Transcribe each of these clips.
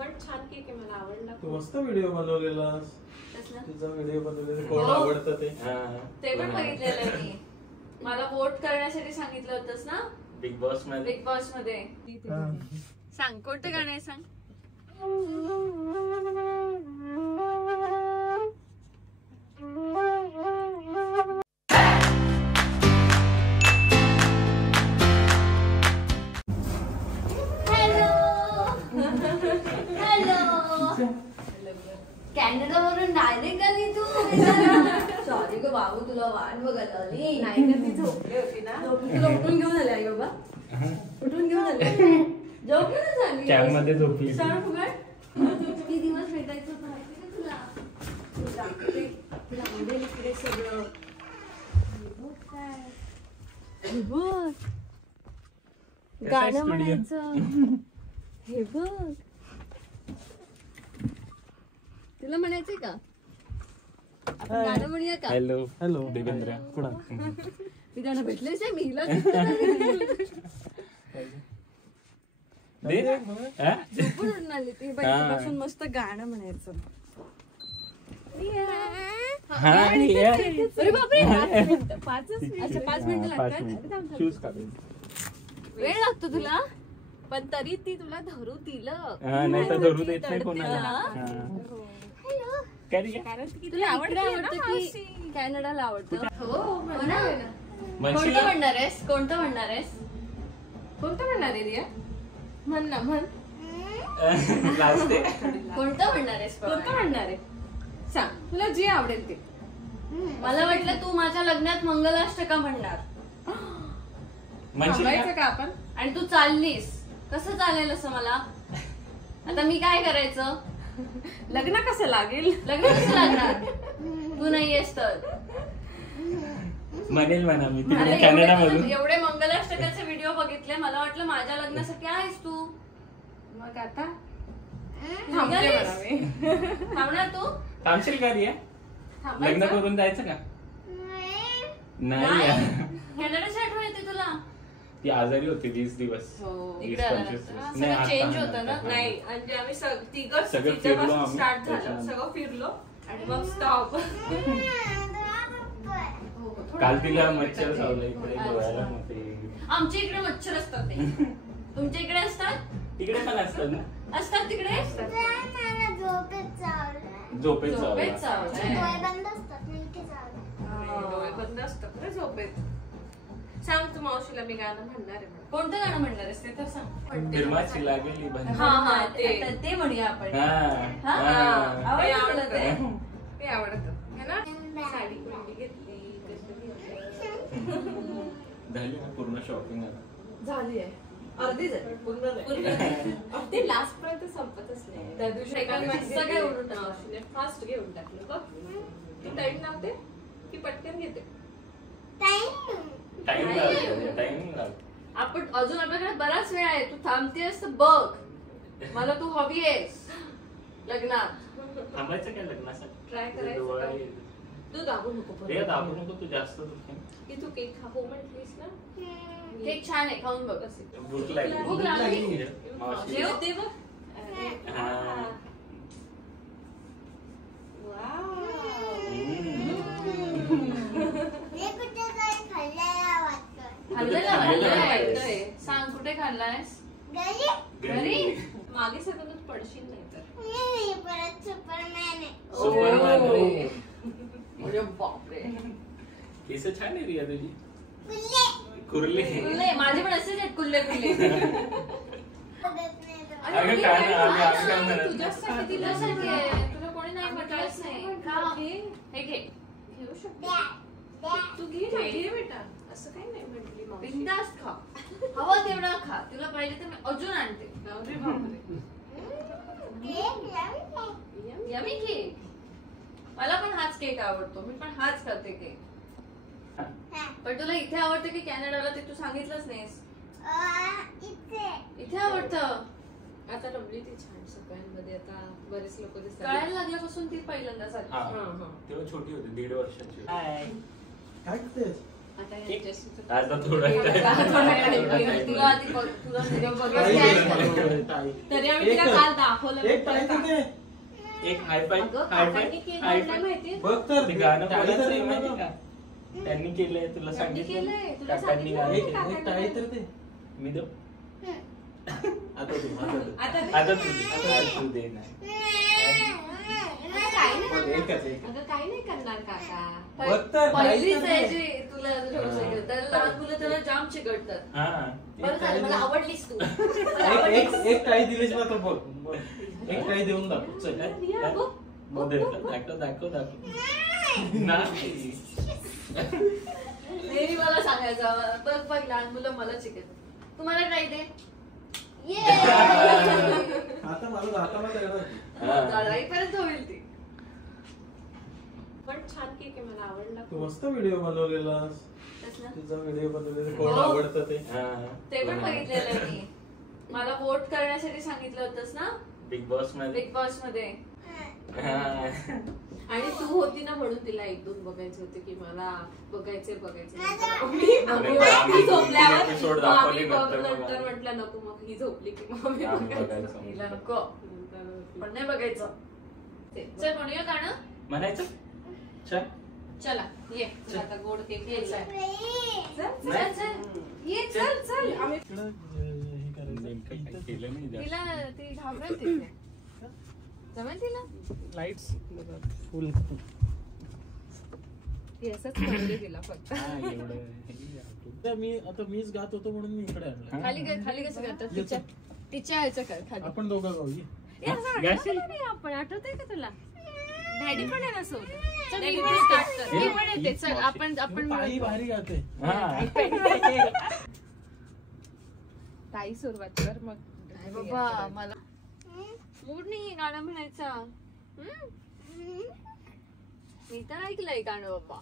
पण छान केक आहे, मला आवडला. तू मस्त व्हिडिओ बनवलेलास. तुझा व्हिडिओ बनवलेला कोण आवडतं ते पण बघितलेलं मी. मला वोट करण्यासाठी सांगितलं होतंस ना बिग बॉस मध्ये. बिग बॉस मध्ये. सांग कोणतं गाणं आहे सांग. कॅनडा वरून डायरेक्ट आली तू. सॉरी ग बाबू, तुला वाट बघत आली. नाही ना, ती झोपली होती ना. तुला उठून घेऊन आले आई बाबा, उठून घेऊन आले. झोपूनच आली. कॅब मध्ये झोपली. सर फुगट किती दिवस भेटायचं होतं माहिती का तुला. तुला आवडेल इकडे सगळं. हे बघ गाणं म्हणायचं. हे बघ तुला म्हणायचंय का आपण गाणं म्हणूया का. Hello hello Devendra. मी गाणं भेटलेच आहे मी हिला. झोपून उठून आली ती बसून मस्त गाणं म्हणायचं. अरे बापरे 5 मिनिटं लागतात. वेळ लागतो तुला पण तरी ती तुला धरू दिलं. नाही तर धरू देत नाही कोणाला. कारण की तुला आवडतं की कॅनडाला आवडतं. हो कोणतं म्हणणार आहेस, कोणतं म्हणणार आहेस. कोणतं म्हणणार आहे रिया. म्हण ना, म्हण. कोणतं म्हणणार आहेस. कोणतं म्हणणार आहे सांग, तुला जे आवडेल ते. मला वाटलं तू माझ्या लग्नात मंगलाष्टका म्हणणार. थांबायचं का आपण. आणि तू चाललीस. कसं चालेल असं मला. आता मी काय करायचं. लग्न कसं लागेल. लग्न कसं लागणार तू नाहीयेस तर. म्हणेल म्हणा मी तिकडे कॅनडा मधून. एवढे मंगलाष्टकाचे व्हिडिओ बघितले, मला वाटलं माझ्या लग्नासाठी आहेस तू. मग आता थांबणार तू. थांबशील का रिया. लग्न करून जायचं का. नाही कॅनडाची आठवण येते तुला. ती आजारी होती 20 दिवस. चेंज होतं ना. नाही म्हणजे आम्ही तिघं सगळं फिरलो. स्टार्ट झालं सगळं फिरलो आणि मग स्टॉप. काल तिला मच्छर चावला इकडे डोळ्याला. आमच्या इकडे मच्छर असतात ते. तुमच्या इकडे असतात. तिकडे पण असतात ना. असतात तिकडे. झोपेत झोपेत डोळे बंद असतात ना झोपेत. सांग तू मावशीला मी गाणं म्हणणार आहे. कोणतं गाणं म्हणणार आहेस ते तर सांग. फिरमाची लागेली हा ते म्हणूया आपण. आवडतं ते आवडतं है ना. साडी कोणती घेतली झाली ना पूर्ण शॉपिंग. आता झाली आहे. अर्धी झाली पूर्ण नाही. ते लास्ट पर्यंत संपतच नाही. त्या दिवशी सगळे उडून टाकलं. फास्ट घेऊन टाकलं बघ. तू टाइम लावते की पटकन घेते. टाइम लागतो. आपण अजून आपल्याकडे बराच वेळ आहे. तू थांबतेस तर बघ. मला तू हवी आहेस लग्नात. थांबायचं काय लग्नासाठी. ट्राय करायचं. तू दाबू नको. दाबू नको तू जास्त. की तू केक खाऊ म्हटलीस ना. केक छान आहे, खाऊन बघ. भूक लागली. भूक लागली. जेवते बघ. खाल्लेला सांग कुठे खाल्लायस. घरी. मागे सगळं पडशील नाही तर. बापरे केस छान आहे रिया तुझी. कुर्ले. माझे पण असेच आहेत कुल्ले कुल्ले. तुझ्यासाठी तुला कोणी नाही म्हटलंच नाही. हे घे. घेऊ शकतो तू. घे बेटा. असं काही नाही म्हटली. बिनधास्त खा. हवं तेवढा खा. तुला पाहिजे तर मी अजून आणते. Yummy cake. मला पण हाच केक आवडतो. मी पण हाच खाते केक. पण तुला इथे आवडतं की कॅनडाला ते तू सांगितलंच नाहीस. इथे आवडतं. आता रमली ती छान सगळ्यांमध्ये. आता बरेच लोक दिसतात. कळायला लागल्यापासून ती पहिल्यांदा झाली. तेव्हा छोटी होती 1.5 वर्षाची. काय करतेस. आता यांच्याशी आता थोडा तुला आधी तुला व्हिडिओ ताई बघायचा दिलं ताई. तरी आम्ही तिला काल दाखवलं एक ताई नव्हतं. तिथे. एक हाय फाय अगं, हाय काकांनी फाय केलं हाय नाही फाय माहिती. बघ तर ते गाणं ताई कोणाचं तर आहे आहे माहिती ना. का? त्यांनी केलंय तुला त्यांनी सांगितलं केलंय, तुला काकांनी सांगितलं. गाणं एक ताई तर ते. मी देऊ आता तू आता तू. आता आता तू दे ना काही नाही बघ, एकच एक. अगं काही नाही करणार काका. बघ तर, पहिलीच ताई तर आहे ते. जी तुला थोडंसं त्याला लहान मुलं त्याला जाम चिकटतात. हा बरं झालं मला आवडलीस तू मला एक आवडलीस. एक टाळी दिलीस ना तर बघ बघ. एक टाळी देऊन दाखव चल. रिया, बघ. बघ दाखव नाही नेहमी मला सांगायचं बघ बघ लहान मुलं मला चिकटतात. तुम्हाला ट्राय दे. आता मला दाखवला तेवढं. जाईपर्यंत होईल ती. पण छान केक आहे, मला आवडला तू मस्त व्हिडिओ बनवलेलास. कसलं? तुझा व्हिडिओ बनवलेला कोण हो. आवडतं ते. ते पण बघितलेलं मी. मला वोट करण्यासाठी सांगितलं होतंस ना बिग बॉस मध्ये बिग बॉस मध्ये. आणि तू होती ना म्हणून तिला एक दोन बघायचे होते की मला बघायचे आम्ही झोपल्यावर episode मग आम्ही दाखवले नंतर बघ- मग नंतर आम्ही. म्हटलं नको मग ही झोपली की मग आम्ही आम्ही बघायचं. बघायचं. हिला नको पण नाही बघायचं. चल म्हणूया गाणं. म्हणायचं चल चला ये तुला आता गोड केक घ्यायचा चल चल ये चल चल. आम्ही इकडं, हे करायचं. नेमकं काही केलं नाही जास्त. तिला ती घाबरेल तिथे. जमेल तिला. लाईट्स फुल असंच म्हणली तिला फक्त. हा, एवढं हे आता मीच गात होतो म्हणून मी इकडे आणलं. खाली कसं करतात तिच्या तिच्या ह्याचं कर खाली. आपण दोघं गाऊ ये. ए, असं आठवतं नाही आपण आठवतंय का तुला डॅडी पण आहे ना सोबत. चल, Daddy मी पण पण start कर. मी पण येते. चल आपण ताई भारी गाते. हा ताई सुरुवात कर मग. नाही बाबा मला मूड नाही गाणं म्हणायचा. मी तर ऐकलंय गाणं बाबा.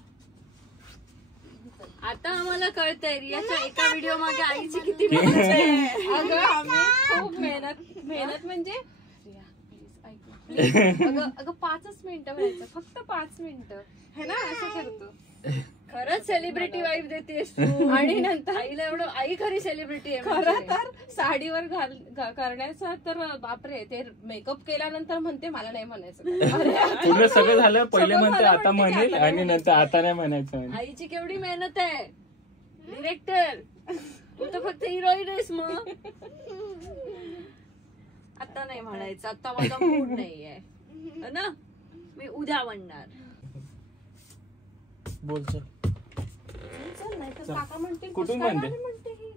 आता आम्हाला कळतंय रियाच्या एका व्हिडिओ मागे आईची किती मेहनत आहे. अगं आम्ही खूप मेहनत म्हणजे अगं 5 मिनिटं व्हायचं फक्त 5 मिनिटं है ना असं करतो. खरंच सेलिब्रिटी वाईफ देतेस तू. आणि नंतर आईला एवढं आई खरी सेलिब्रिटी आहे खरं म्हणजे. तर साडीवर करण्याचा तर बापरे ते मेकअप केल्यानंतर म्हणते मला नाही म्हणायचं. अरे, पूर्ण सगळं झालं पहिले सगळं म्हणते झालं आता म्हणते की म्हणेल आता आणि नाही नंतर आता नाही म्हणायचं. आईची केवढी मेहनत आहे. डिरेक्टर तू तर फक्त हिरोईन आहेस मग. आता नाही म्हणायचं. आता माझा मूड नाहीये है ना. मी उद्या म्हणणार. बोल चल. चल नाही तर काका म्हणते कुठून "कुस्कार म्हणते?" गाणं म्हणते ही.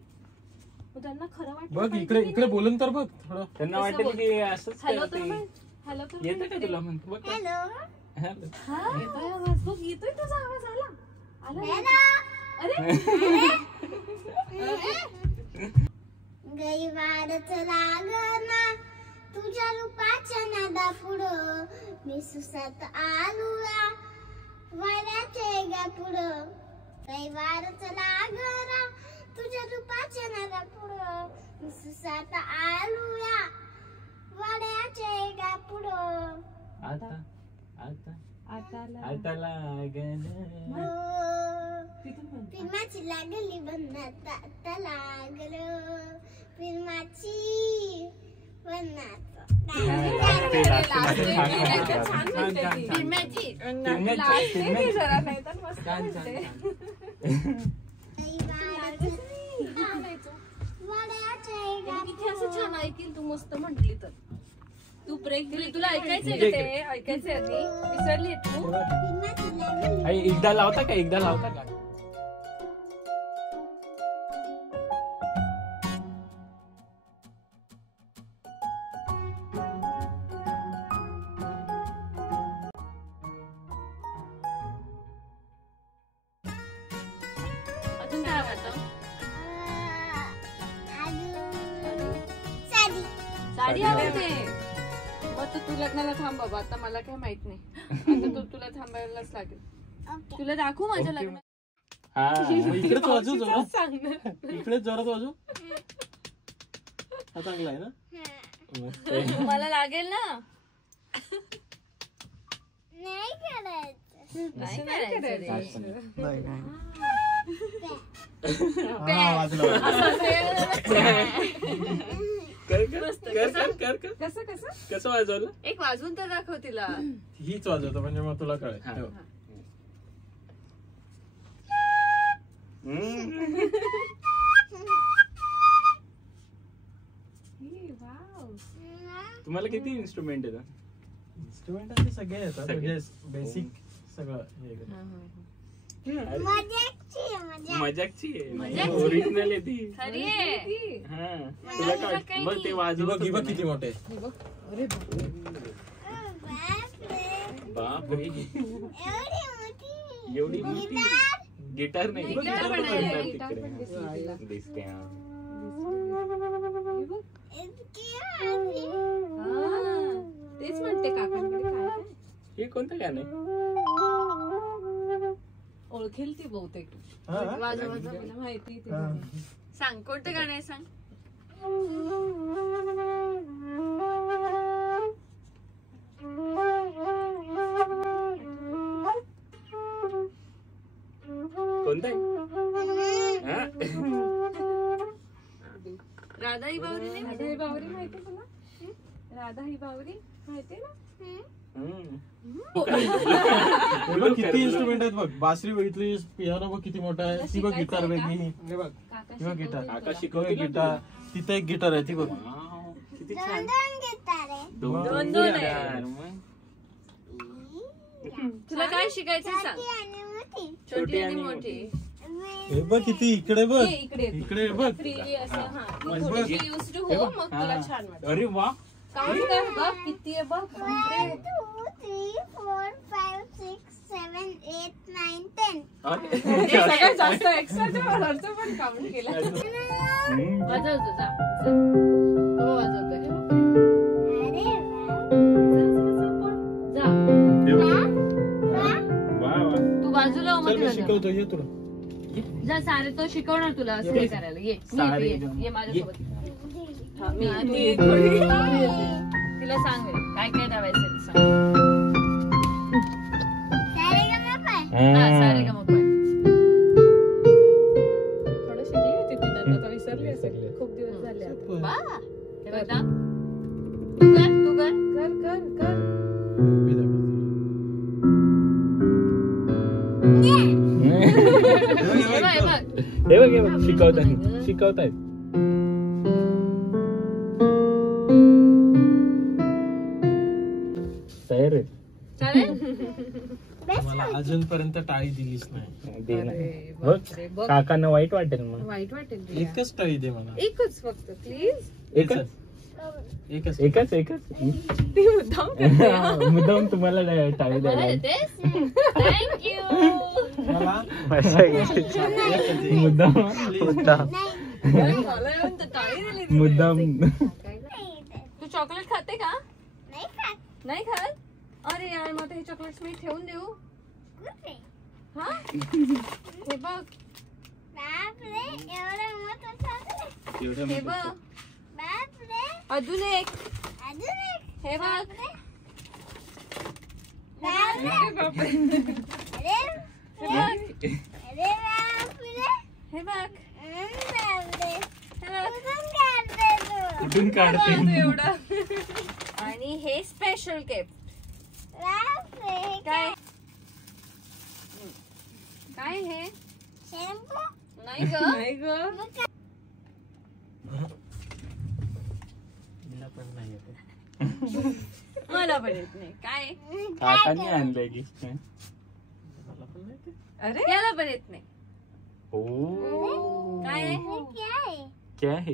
मग त्यांना खरं वाटलं बघ पाहिजे इकडे की इकडे नाही. बोलून तर बघ थोडं. त्यांना वाटेल की असंच हॅलो तर करते. म्हण. हॅलो तर येतं म्हण का इकडे. तुला म्हणतो बघ Hello. हा, येतोय आवाज. बघ येतोय तुझा आवाज आला अरे गैवारच लागना तुझ्या रूपाच्या नादा पुढं मी सुसात आलुया वाड्याचे गा पुढं. गैवारच लागना तुझ्या रूपाच्या नादा पुढं मी सुसात आलुया वाड्याचे गा पुढं. आता आता आता आता लागलं. फिल्माची लागली बन्नात आता लागलं फिल्माची बन्नात. ते लागते, लागते, लागते. छान म्हणते ती. फिल्माची लागते जरा नाही तर मस्त म्हणते. किती असं छान ऐकील तू मस्त म्हटली तर. तू ब्रेक दिली तुला ऐकायचंय का ते ऐकायचंय आधी विसरली तू. आई, एकदा लावता का एकदा लावता का अजून काय आवडतं. साडी आवडते. मग तू लग्नाला थांब बाबा. आता मला काही माहित नाही. आता तुला थांबायलाच लागेल. तुला दाखवू माझ्या ओके. लग्नात. हा इकडेच वाजू जरा. सांगणार इकडेच जोरात वाजू. हा चांगला आहे ना. मस्त आहे. मला लागेल ना. नाही करायचं. नाही करायचं रे. नाही कसं वाजवलं? एक वाजवून तर दाखव तिला. हीच वाजवतो म्हणजे मग तुला कळेल. हा. ठेव. तुम्हाला किती इन्स्ट्रुमेंट येतात? इन्स्ट्रुमेंट असे सगळे येतात म्हणजे बेसिक सगळं हे करतात. मजाकची आहे, ओरिजिनल आहे ती. खरी आहे. हा, तुला काय बघ ते वाजवत ही बघ किती मोठे बाप रे, एवढी मोठी गिटार नाही, गिटार पण आहे. तिकडे दिसते. हा. तेच म्हणते काकांकडे काय आहे? हे कोणतं गाणं आहे? ओळखेल ती बहुतेक. वाजव. तिला माहिती ते. सांग कोणतं गाणं आहे सांग. कोणतं आहे? हा? राधा ही बावरी नाही राधा ही बावरी माहिती तुला? राधा ही बावरी माहिती ना? हे बघ किती इन्स्ट्रुमेंट आहेत बघ. बासरी बघितली, पियानो बघ किती मोठा आहे. ती बघ गिटार वेगळी. हे बघ ही बघ गिटार. काका तो शिकवते एक गिटार, तिथे एक गिटार आहे ती बघ. वाव, किती छान. दोन दोन दोन गिटार. आहे. मग तुला काय शिकायचं सांग. छोटी आणि मोठी. हे बघ किती इकडे बघ, ये इकडे ये. इकडे बघ. फ्रीली असं हा. बघ. थोडीशी used हो मग तुला छान वाटेल. अरे वा, काउंट कर बघ किती आहे बघ. बापरे. 2, 3, 4, 5, 6, 7, 8, 9, 10. अरे. हे सगळ्यात जास्त एक्स्ट्राच्या वरचं पण काउंट केलं. वाजवतो जा. हो वाजवतोय. जा. वा वा. तू बाजूला हो चल मी मग शिकवतो, ये तुला. जा सारे तो शिकवणार तुला असं हे करायला. ये सारे ये, जण. ये माझ्यासोबत. हा, मी तिला सांग रे, काय काय लावायचं ते सांग. हा सारे गम पाय. थोडं शिकली होती ती नंतर विसरली असेल. खूप दिवस झाले आता. वा हे बघ ना. तू कर कर कर कर. मी दाखवतो. हे बघ. हे बघ, हे बघ, शिकवतायत. तयार आहे. चालेल. मला अजूनपर्यंत टाळी दिलीच नाही. दे ना. अरे बघ, बापरे, बघ. काकांना वाईट वाटेल मग. वाईट वाटेल तुला. एकच टाळी दे मला. एकच फक्त प्लीज. एकच एकच एकच एकच ती मुद्दाम करते. मुद्दाम तुम्हाला टाळी मला द्यायला देतेस? थँक्यू. मला मुद्दाम मला येऊन तर टाळी दिली तिने. मुद्दाम. तू चॉकलेट खाते का? नाही खात? अरे यार मग हे चॉकलेट्स मी ठेवून देऊ? हा हे बघ, हे बघ, अजून एक, हे बघ. अरे बापरे. हे बघ, कुठून काढते? एवढं. आणि हे स्पेशल गिफ्ट काय? काय हे? नाही ग, नाही ग. मला पण येत नाही. काय? काकांनी आणलंय गिफ्ट. अरे याला पण येत नाही. ओ काय आहे? क्या है?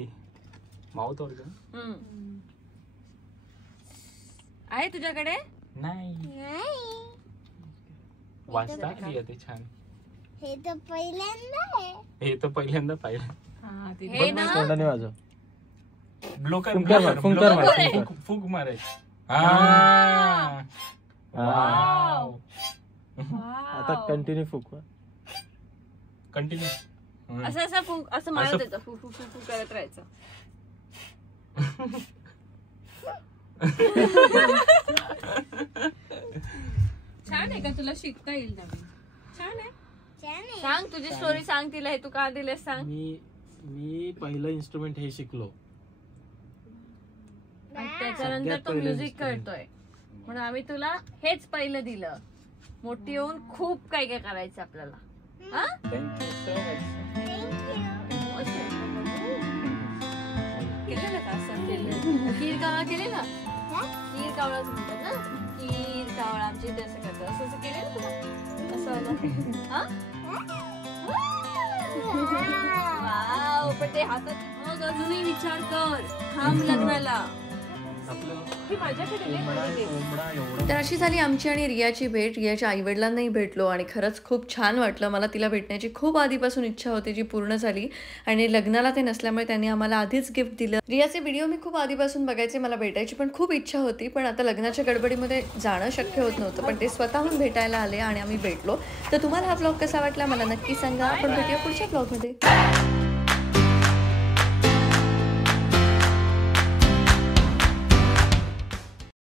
माउथ ऑर्गन आहे तुझ्याकडे? नाही. वाचता आली ते छान. हे तर पहिल्यांदा आहे. हे तर पहिल्यांदा पाहिलं. हे ना तोंडाने वाजव. ब्लोकर फुंकर मार, फुंकर मार, फुंक मारायची. हा. वाव. आता कंटिन्यू फुकवा. कंटिन्यू. असं असं फुंक असं मारत असं- येतं. फु फु फु फु करत राहायचं. छान आहे का? तुला शिकता येईल नवीन. छान आहे. सांग तुझी स्टोरी सांग तिला. हे तू का दिलेस सांग. मी पहिलं इन्स्ट्रुमेंट हे शिकलो आणि त्याच्यानंतर तो म्युझिक करतोय म्हणून आम्ही तुला हेच पहिलं दिलं. मोठी होऊन खूप काय काय करायचं आपल्याला. हा थँक्यू सो मच. केलेलं का असं केलं. खीर कावळा केलेला. खीर कावळाच म्हणतात ना. खीर कावळा आमच्या इथे असं करतात. असं असं केलेलं तुला असं वाला. हा वाव. पण ते हातात मग अजूनही विचार कर. थांब लग्नाला. तर अशी झाली आमची आणि रियाची भेट. रियाच्या आईवडिलांनाही भेटलो आणि खरंच खूप छान वाटलं. मला तिला भेटण्याची खूप आधीपासून इच्छा होती जी पूर्ण झाली. आणि लग्नाला ते नसल्यामुळे त्यांनी आम्हाला आधीच गिफ्ट दिलं. रियाचे व्हिडिओ मी खूप आधीपासून बघायचे. मला भेटायची पण खूप इच्छा होती. पण आता लग्नाच्या गडबडीमध्ये जाणं शक्य होत नव्हतं. पण ते स्वतःहून भेटायला आले आणि आम्ही भेटलो. तर तुम्हाला हा ब्लॉग कसा वाटला मला नक्की सांगा. आपण भेटूया पुढच्या ब्लॉगमध्ये.